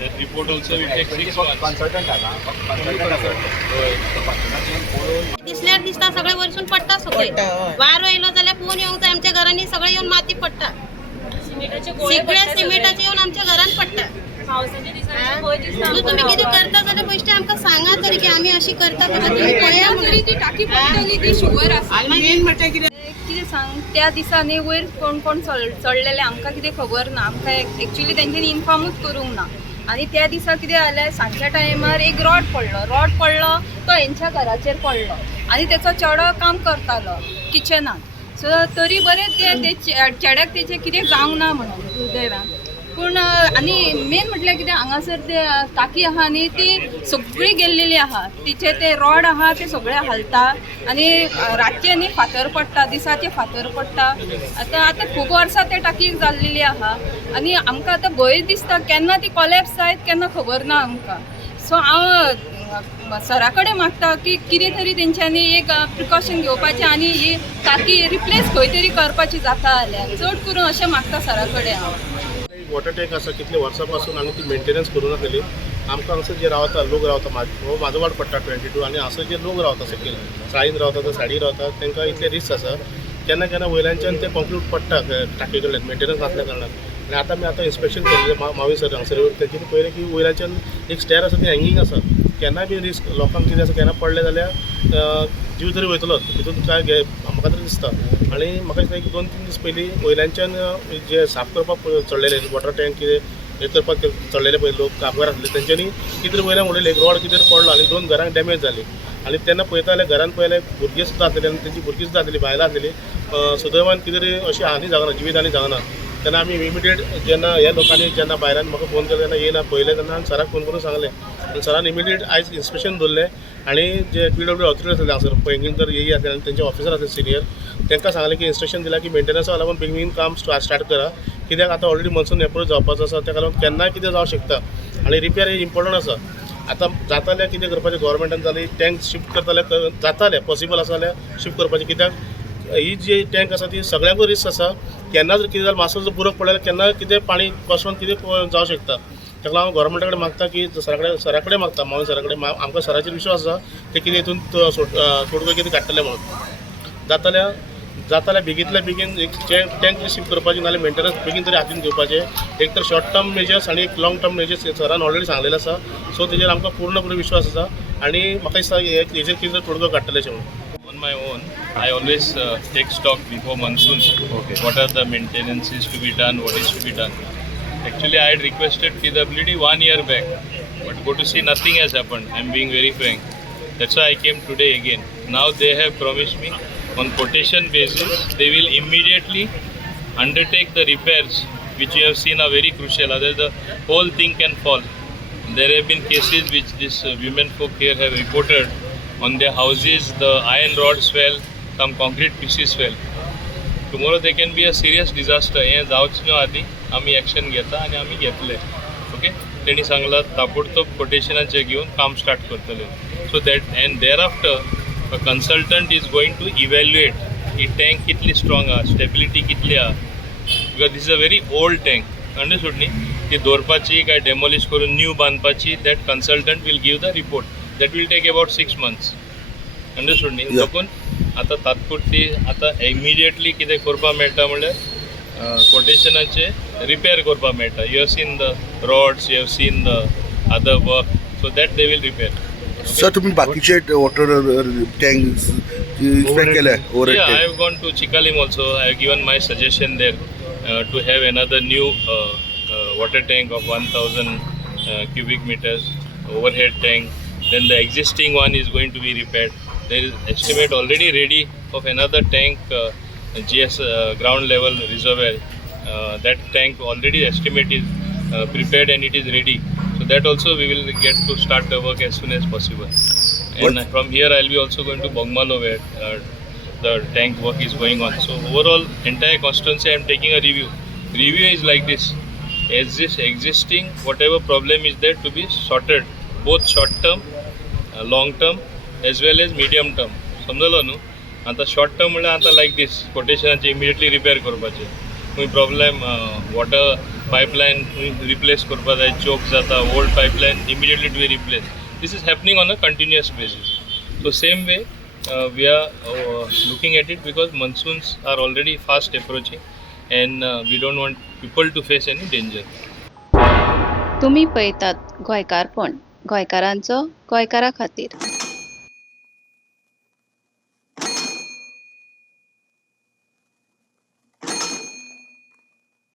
That report also will take 6 months. दिसल्यार दिसता सगळे वरसून पडटा सगळे वारो येयलो जाल्यार फोन येवंक जाय आमच्या घरांनी सगळे येवन माती पडटा सगळे सिमेंटाचे येवन आमच्या घरान पडटा तुम्ही कितें करता जाल्यार पयशे आमकां सांगा तरी की आमी अशी करता किंवा तुम्ही पळया म्हणून ती टाकी पडटली ती शुवर आसा मेन म्हणटा कितें सांग त्या दिसांनी वयर कोण कोण चडलेले आमकां कितें खबर ना आमकां एक्चुअली तेंच्यांनी इन्फॉर्मूच करूंक ना आनी त्या दिसा कितें जालें सांजच्या टायमार एक रॉड पडलो तो हेंच्या घराचेर पडलो आनी तेचो चेडो काम करतालो किचनांत सो तरी बरें ते चेड्याक तेचें कितें जावंक ना म्हणून दुर्दैवान पूण आनी मेन म्हटल्यार कितें हांगासर ते टाकी आहा न्ही ती सगळी गेल्लेली आहा तिचे ते रॉड आहा ते सगळे हालता आनी रातचे न्ही फातर पडटा दिसाचे फातर पडटा आतां खूब वर्सां ते टाकीक जाल्लेली आहा आनी आमकां आतां भंय दिसता केन्ना ती कॉलेप्स जायत केन्ना खबर ना आमकां सो हांव सरा कडेन मागता की कितें तरी तेंच्यांनी एक प्रिकॉशन घेवपाचें आनी ही टाकी रिप्लेस खंय तरी करपाची जाता जाल्यार चड करून अशें मागता सरा कडेन हांव वॉटर टँक आसा कितले वर्सां पासून आमी ती मेंटेनन्स करूं नासलेली आमकां हांगसर जे रावता लोक रावता म्हाजो वाड पडटा 22 आनी हांगसर जे लोक रावता सकयल सायन रावता साडी रावता तांकां इतले रिस्क आसा केन्ना केन्ना वयल्यानच्यान ते कॉन्क्रीट पडटा टाकी कडल्यान मेंटेनन्स नासल्या कारणान आनी आतां आमी आतां इन्स्पेक्शन केल्लें मावी सर हांगसर तेंच्यांनी पळयलें की वयल्यानच्यान एक स्टेर आसा ती हँगींग आसा केन्नाय बी रिस्क लोकांक कितें आसा केन्ना पडलें जाल्यार जीव तरी वयतलोच तितून काय म्हाका तरी दिसता आनी म्हाका दिसता एक 2-3 दीस पयलीं वयल्यानच्यान जे साफ करपाक चडलेले वॉटर टँक कितें हे करपाक चडलेले पळय लोक कामगार आसले तेंच्यांनी कितें तरी वयल्यान उडयलें एक रॉड कितें पडलो आनी 2 घरांक डॅमेज जाली आनी तेन्ना पळयता जाल्यार घरान पळयलें भुरगीं सुद्दां आसलेलीं आनी तेंची भुरगीं सुद्दां आसलेलीं बायलां आसलेलीं सुदैवान कितें तरी अशी हानी जावना जिवीत हानी जावना तेन्ना आमी इमिडिएट जेन्ना ह्या लोकांनी जेन्ना बायलांनी म्हाका फोन केलो तेन्ना येयना पळयलें तेन्ना हांवें सराक फोन करून सांगलें आनी सरान इमिडिएट आयज इन्स्पेक्शन दवरलें आनी जे PWD ऑथॉरिटी आसले हांगसर पैंगीण जर येयी आसले आनी तेंचे ऑफिसर आसले सिनियर तांकां सांगलें की इन्स्ट्रक्शन दिलां की मेंटेनन्सा लागून बेगीन काम स्टार्ट करा कित्याक आतां ऑलरेडी मनसून एप्रोच जावपाचो आसा त्या लागून केन्नाय कितें जावं शकता आनी रिपेर हे इम्पॉर्टंट आसा आतां जातालें कितें करपाचें गोवोरमेंटान जाली टँक शिफ्ट करताले जातालें पॉसिबल आसा जाल्यार शिफ्ट करपाचें कित्याक ही जी टँक आसा ती सगळ्यांकूच रिस्क आसा केन्ना जर कितें जालें मातसो जर पुरक पडल्यार केन्ना कितें पाणी कोसळून कितें जावं शकता ताका लागून गोवोरमेंटा कडेन मागता की सरा कडेन मागता मावी सरा कडेन आमकां सराचेर विश्वास आसा ते कितें हितून तोडगो कितें काडटले म्हणून जाताल्या बेगींतल्या बेगीन एक टँक शिफ्ट करपाची नाजाल्यार मेंटेनन्स बेगीन तरी हातीन घेवपाचें एक तर शॉर्ट टर्म मेजर्स आनी एक लॉंग टर्म मेजर्स सरान ऑलरेडी सांगलेलें आसा सो तेजेर आमकां पूर्णपणे विश्वास आसा आनी म्हाका दिसता हेजेर कितें तोडगो काडटले अशें म्हणून On my own, I always take stock before monsoons. Okay. What are the maintenances to be done? What is to be done? Actually, I had requested PWD 1 year back, but go to see nothing has happened. I'm being very frank. That's why I came today again. Now they have promised me on quotation basis they will immediately undertake the repairs, which you have seen are very crucial. Otherwise, the whole thing can fall. There have been cases which these women folk here have reported. On their houses, the iron rods fell, some concrete pieces fell. Tomorrow there can be a serious disaster. हे जावचे आदी आमी action घेता आनी आमी घेतले okay तेणी सांगला ताबडतोब कोटेशनाचे घेवन काम स्टार्ट करतले so that and thereafter a consultant is going to evaluate ही टँक कितली स्ट्रॉंग आहा स्टेबिलिटी कितली आहा because this is a very old tank understood न्ही ती दवरपाची काय डेमोलिश करून न्यू बांदपाची that consultant will give the report that will take about 6 months understood न्ही देखून आतां तात्पुरती आतां इमिडिएटली कितें करपाक मेळटा म्हणल्यार कोटेशनाचे रिपेर करपाक मेळटा you have seen the rods you have seen the other work so that they will repair sir तुम्ही बाकीचे वॉटर टँक्स इन्स्पेक्ट केले I have gone to Chicalim also I have given my suggestion there to have another new water tank of 1000 cubic meters overhead tank. Then the existing one is going to be repaired. There is estimate already ready of another tank, GS ground level reservoir. That tank already estimate is prepared and it is ready. So that also we will get to start the work as soon as possible. And from here I'll be also going to Bogmalo where the tank work is going on. So overall entire constituency I am taking a review. Review is like this. As this existing whatever problem is there to be sorted, both short term, long term as well as medium term. समजलो न्हू आता short term म्हणल्यार आता लायक दीस कोटेशनाचे immediately repair करपाचे खंय problem water pipeline replace करपा जाय, choke जाता, old pipeline immediately to be replace. This is happening on a continuous basis. So same way we are looking at it because monsoons are already fast approaching and we don't want people to face any danger. तुम्ही पळयतात गोंयकारपण, गोंयकारांचो गोंयकारा खातीर.